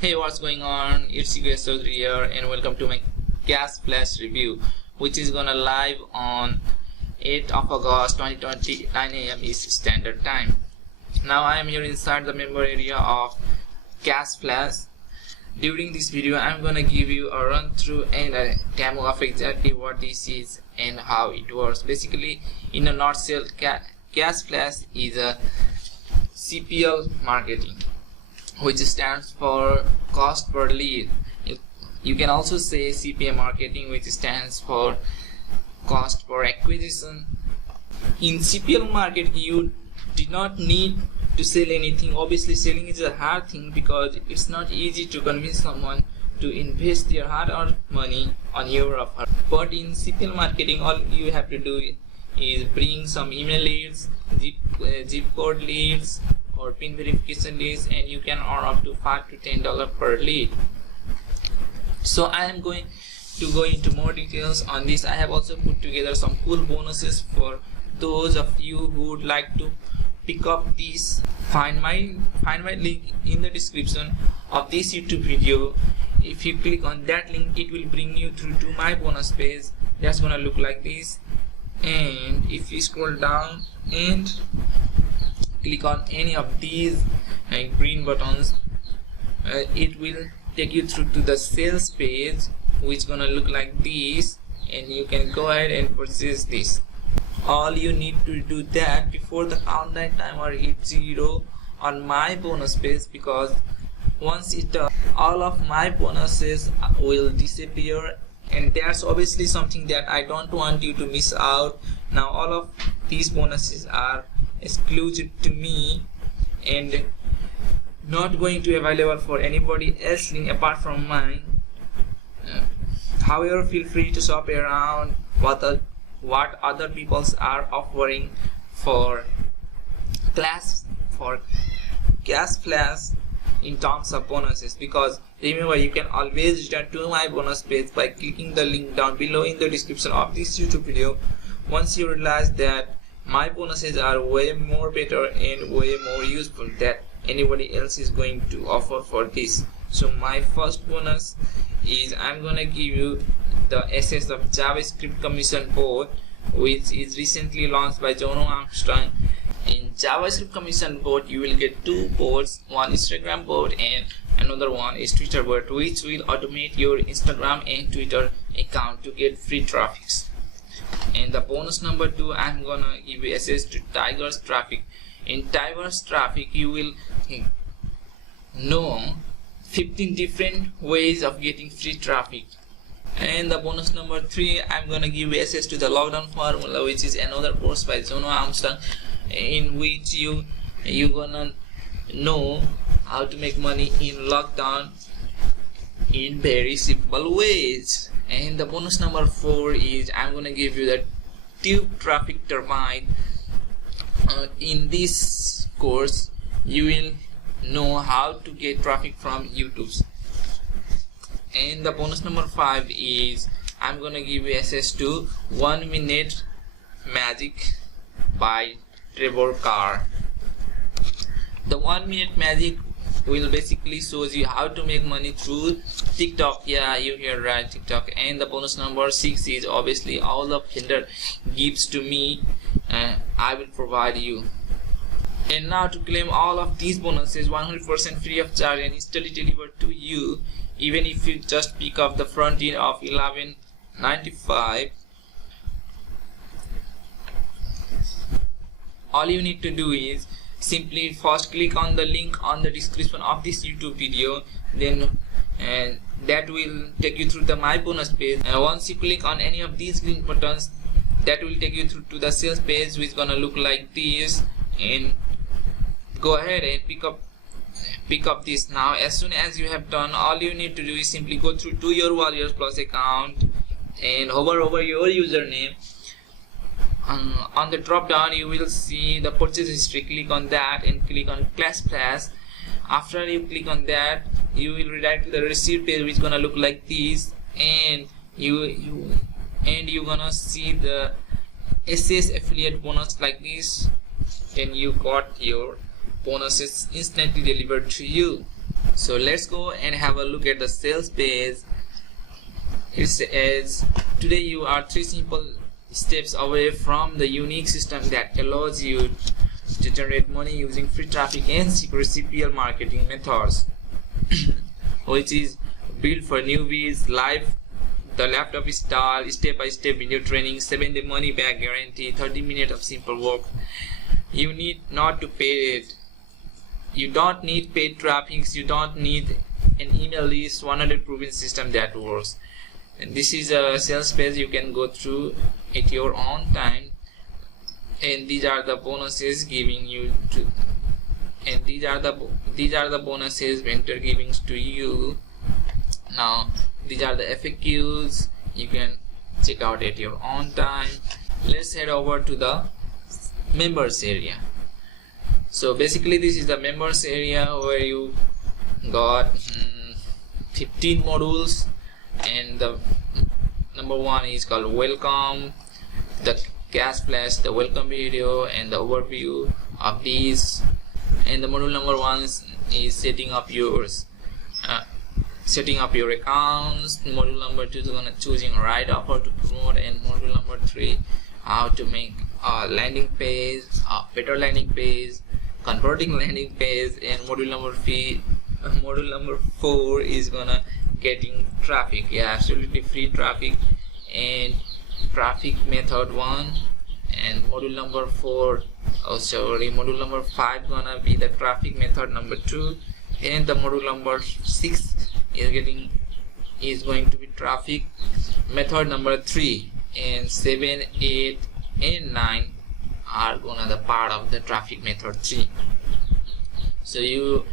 Hey, what's going on? It's Yogesh Chaudhary here and welcome to my Cash Flash review, which is gonna live on 8th of August 2020 9 a.m. East Standard Time. Now I am here inside the member area of Cash Flash. During this video I'm gonna give you a run through and a demo of exactly what this is and how it works. Basically, in a nutshell, Cash Flash is a CPL marketing, which stands for cost per lead. You can also say CPA marketing, which stands for cost per acquisition. In CPL market, you do not need to sell anything. Obviously, selling is a hard thing because it's not easy to convince someone to invest their hard-earned money on your offer. But in CPL marketing, all you have to do is bring some email leads, zip code leads, or pin verification leads, and you can earn up to $5 to $10 per lead. So I am going to go into more details on this. I have also put together some cool bonuses for those of you who would like to pick up these. Find my link in the description of this YouTube video. If you click on that link, it will bring you through to my bonus page. That's gonna look like this. And if you scroll down and click on any of these green buttons, it will take you through to the sales page, which gonna look like this, and you can go ahead and purchase this. All you need to do that before the countdown timer hits 0 on my bonus page, because once it does, all of my bonuses will disappear, and that's obviously something that I don't want you to miss out. Now all of these bonuses are exclusive to me and not going to be available for anybody else link apart from mine. However, feel free to shop around what other people are offering for Cash Flash in terms of bonuses, because remember, you can always return to my bonus page by clicking the link down below in the description of this YouTube video. Once you realize that my bonuses are way more better and way more useful that anybody else is going to offer for this. So my first bonus is I'm gonna give you the access of JavaScript Commission Bot, which is recently launched by Jono Armstrong. In JavaScript Commission Bot, you will get two bots, one Instagram bot and another one is Twitter bot, which will automate your Instagram and Twitter account to get free traffic. And the bonus number 2, I'm gonna give you access to Tigers Traffic. In Tigers Traffic, you will know 15 different ways of getting free traffic. And the bonus number 3, I'm gonna give you access to the Lockdown Formula, which is another course by Jono Armstrong, in which you gonna know how to make money in lockdown in very simple ways. And the bonus number 4 is I'm gonna give you the Tube Traffic Turbine. In this course, you will know how to get traffic from YouTube. And the bonus number 5 is I'm gonna give you access to 1 Minute Magic by Trevor Carr. The 1 Minute Magic will basically shows you how to make money through TikTok. Yeah, you hear right, TikTok. And the bonus number 6 is obviously all the vendor gives to me, I will provide you. And now to claim all of these bonuses 100% free of charge and instantly delivered to you, even if you just pick up the front end of $11.95. All you need to do is simply first click on the link on the description of this YouTube video, then that will take you through the my bonus page. And once you click on any of these green buttons, that will take you through to the sales page, which is gonna look like this, and go ahead and pick up this. Now as soon as you have done, all you need to do is simply go through to your Warriors Plus account and hover over your username. On the drop down, you will see the purchase history. Click on that and click on Cash Flash. After you click on that, you will redirect to the receipt page, which is gonna look like this, and you're gonna see the SS affiliate bonus like this. Then you got your bonuses instantly delivered to you. So let's go and have a look at the sales page. It says today you are 3 simple steps away from the unique system that allows you to generate money using free traffic and secret CPL marketing methods, which is built for newbies. Live the laptop install, step-by-step video training, 7-day money back guarantee, 30 minutes of simple work. You need not to pay it. You don't need paid traffic. You don't need an email list. 100 proven system that works. And this is a sales page you can go through at your own time. And these are the bonuses giving you to. And these are the bonuses vendor giving to you. Now these are the FAQs you can check out at your own time. Let's head over to the members area. So basically this is the members area where you got 15 modules, and the number 1 is called welcome, the cash flash, the welcome video, and the overview of these. And the module number 1 is setting up your accounts. Module number 2 is gonna choosing right offer to promote, and module number 3 how to make a landing page, a better landing page, converting landing page. And module number 4 is gonna getting traffic, absolutely free traffic and traffic method 1. And module number 5 gonna be the traffic method number 2, and the module number 6 is going to be traffic method number 3, and 7, 8 and 9 are gonna the part of the traffic method 3. So you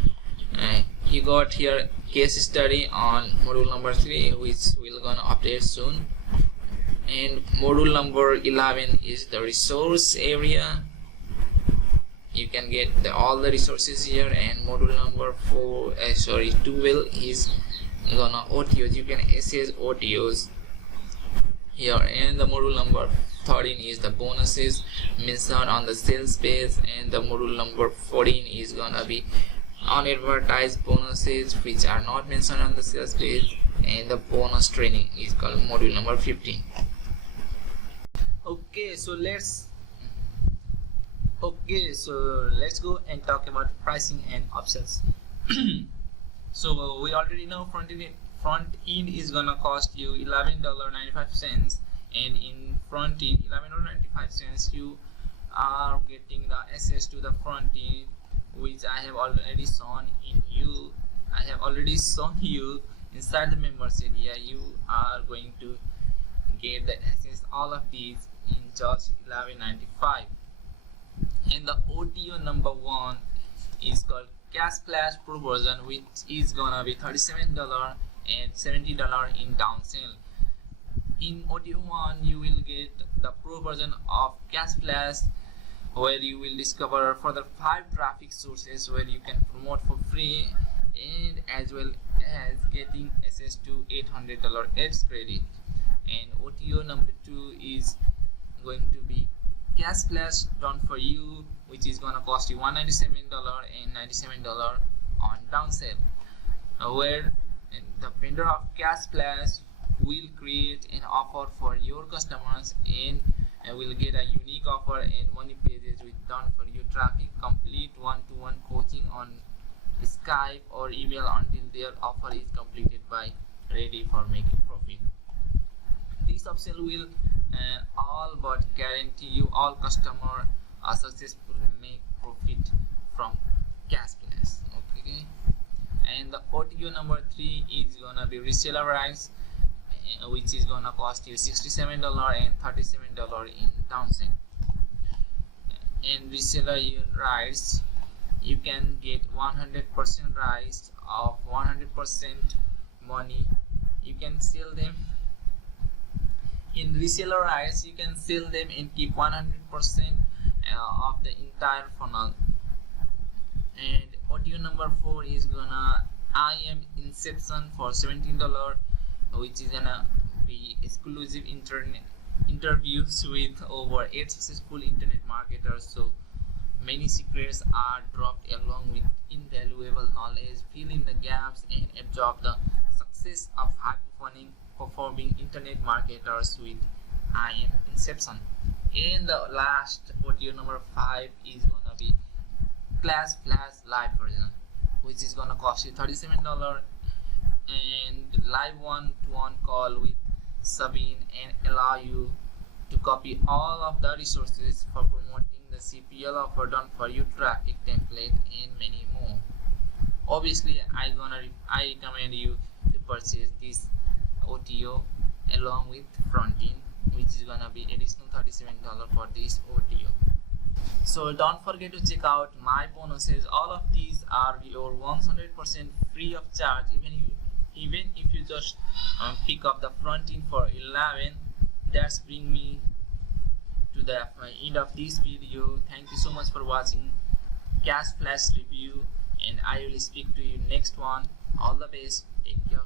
got here case study on module number 3, which we're gonna update soon. And module number 11 is the resource area. You can get all the resources here. And module number 12 is gonna OTOs. You can access OTOs here. And the module number 13 is the bonuses mentioned on the sales page, and the module number 14 is gonna be unadvertised bonuses which are not mentioned on the sales page, and the bonus training is called module number 15. Okay, so let's go and talk about pricing and upsells. So we already know front end is gonna cost you $11.95, and in front end $11.95 you are getting the access to the front end, which I have already shown you inside the members area. You are going to get the access all of these in just $11.95. And the OTO number 1 is called Cash Flash Pro version, which is gonna be $37 and $70 in downsell. In OTO 1 you will get the Pro version of Cash Flash, where you will discover further 5 traffic sources where you can promote for free, and as well as getting access to $800 ads credit. And OTO number 2 is going to be Cash Flash done for you, which is gonna cost you $197 and $97 on downsell, where the vendor of Cash Flash will create an offer for your customers and will get a unique offer and money pages with done for you traffic, complete one-to-one coaching on Skype or email until their offer is completed by ready for making profit. This upsell will all but guarantee you all customer are successfully make profit from Cash Flash. Okay, and the OTO number 3 is gonna be reseller rights, which is gonna cost you $67 and $37 in downsell. In reseller rights you can get 100% rights of 100% money. You can sell them in reseller rights, you can sell them and keep 100% of the entire funnel. And OTO number 4 is gonna IM Inception for $17, which is gonna be exclusive interviews with over 8 successful internet marketers. So many secrets are dropped along with invaluable knowledge, fill in the gaps and absorb the success of high-performing internet marketers with IM Inception. And the last audio number 5 is gonna be Class Flash live version, which is gonna cost you $37 and live one-to-one call with Sabine and allow you to copy all of the resources for promoting the CPL offer done for you, traffic template, and many more. Obviously, I recommend you to purchase this OTO along with fronting, which is gonna be additional $37 for this OTO. So don't forget to check out my bonuses. All of these are your 100% free of charge. Even if you just pick up the fronting for 11. That's bring me to the end of this video. Thank you so much for watching Cash Flash review, and I will speak to you next one. All the best. Take care.